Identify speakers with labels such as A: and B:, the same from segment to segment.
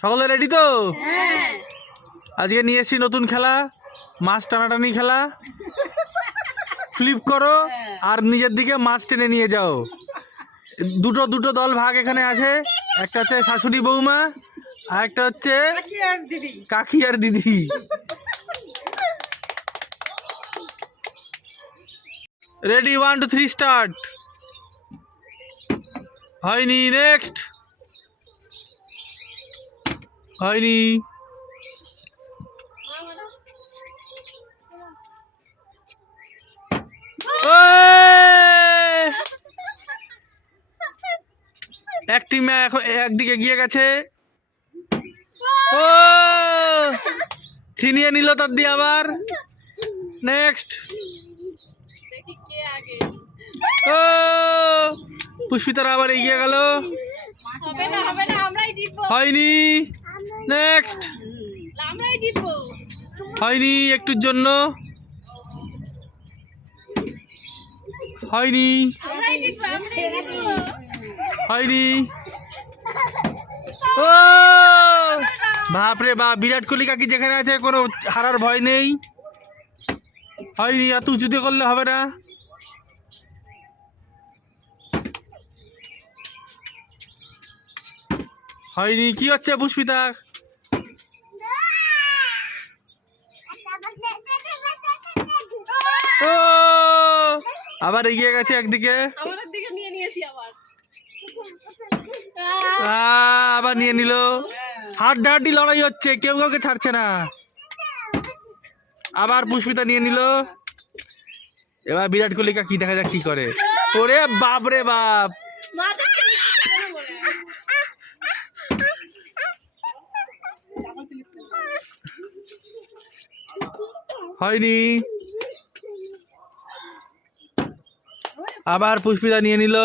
A: সকলে রেডি তো? আজকে নিয়ে এসেছি নতুন খেলা মাছ টানাটানি খেলা। ফ্লিপ করো আর নিজের দিকে মাছ টেনে নিয়ে যাও। দুটো দুটো দল ভাগ এখানে আছে। একটা হচ্ছে শাশুড়ি বৌমা আর একটা হচ্ছে কাকি আর দিদি। Ready one two three start হয়নি নেক্সট হয়নি। ওই! এক টিমে এখন একদিকে গিয়ে গেছে। ও ছিনিয়ে নিল তার দিয়ে আবার। নেক্সট ও! পুষ্পিতারা আবার এগিয়ে গেল। হয়নি। নেক্সট হয়নি একটুর জন্য। হয়নি। হয়নি। ও! বাপরে বাপ বিরাট কোহলি কাকি যেখানে আছে কোনো হারার ভয় নেই। হয়নি এত উঁচুতে করলে হবে না। হয়নি কি হচ্ছে পুষ্পিতা ও আবার এগিয়ে গেছে একদিকে।
B: আবার।
A: নিয়ে নিল। হাড্ডাহাড্ডি লড়াই হচ্ছে কেউ কাউকে ছাড়ছে না। আবার পুষ্পিতা নিয়ে নিল। এবার বিরাট কোহলি কি দেখা যাক কি করে। ওরে বাপ রে বাপ। হয়নি। আবার পুষ্পিতা নিয়ে নিল।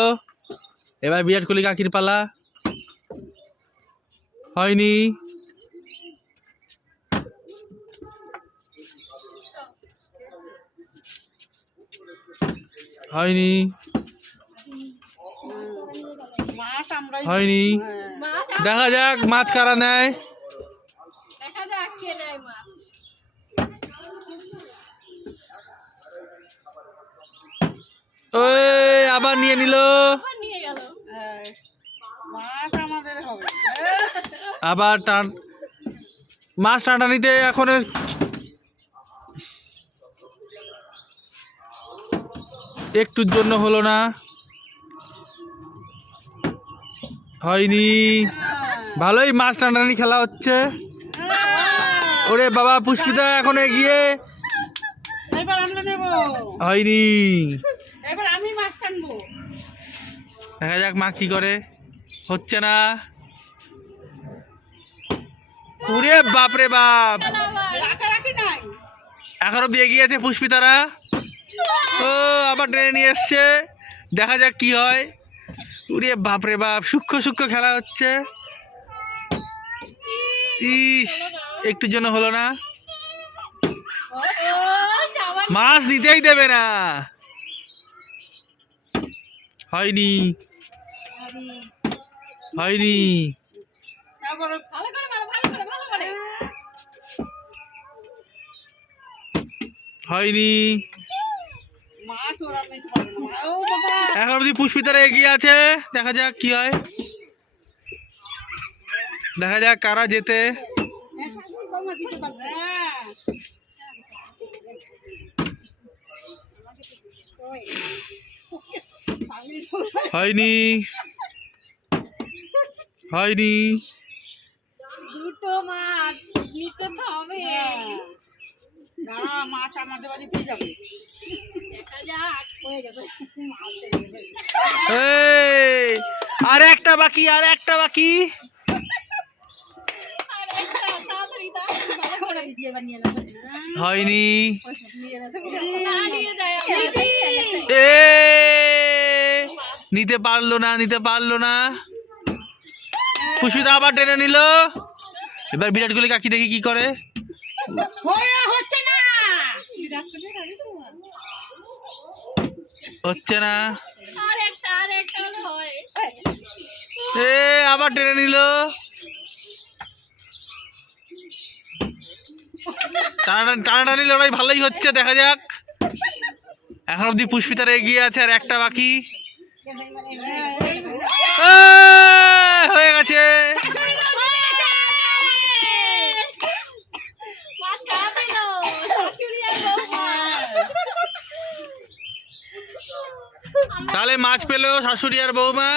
A: এবার বিরাট কোহলি কাকির পালা। হয়নি। হয়নি। হয়নি। দেখা যাক মাছ কারা নেয়।
B: দেখা যাক কে নেয় মাছ।
A: ওই আবার নিয়ে নিল।
B: আবার
A: টান। মাছ টানানিতে এখন একটুর জন্য হলো না। হয়নি। ভালোই মাছ টানানি খেলা হচ্ছে। ওরে বাবা পুষ্পিতা এখন এগিয়ে। হয়নি। দেখা যাক মা কি করে। হচ্ছে না। ওরে বাপরে বাপ। এখন অব্দি এগিয়ে আছে পুষ্পিতারা। ও আবার ট্রেনে নিয়ে এসছে। দেখা যাক কি হয়। উড়ে বাপরে বাপ সূক্ষ্ম সূক্ষ্ম খেলা হচ্ছে। ইস একটু জন্য হলো না। মাছ নিতেই দেবে না। হয়নি। হয়নি। হয়নি। এখন অব্দি পুষ্পিতারা এগিয়ে আছে। দেখা যাক কি হয়। দেখা যাক কারা যেতে হয়নি। হয়নি।
B: দুটো মাছ নিতে তো হবে।
C: দাঁড়া মাছ আমাদের বাড়িতেই যাবে।
B: দেখা যাক।
C: হয়ে যাবে।
A: এই, আর একটা বাকি আর একটা বাকি। হয়নি। এ নিতে পারল না নিতে পারল না। পুষ্পিতা আবার টেনে নিল। এবার বিরাট কোহলি কাকি দেখি কি করে।
C: হচ্ছে না।
A: এ আবার টেনে নিল। টানাটানি লড়াই ভালোই হচ্ছে দেখা যাক। এখন অব্দি পুষ্পিতার এগিয়ে আছে আর একটা বাকি। হয়ে গেছে
B: মাছ পেল? শাশুড়ি বৌমা।
A: তাহলে মাছ পেল শাশুড়ি আর বৌমা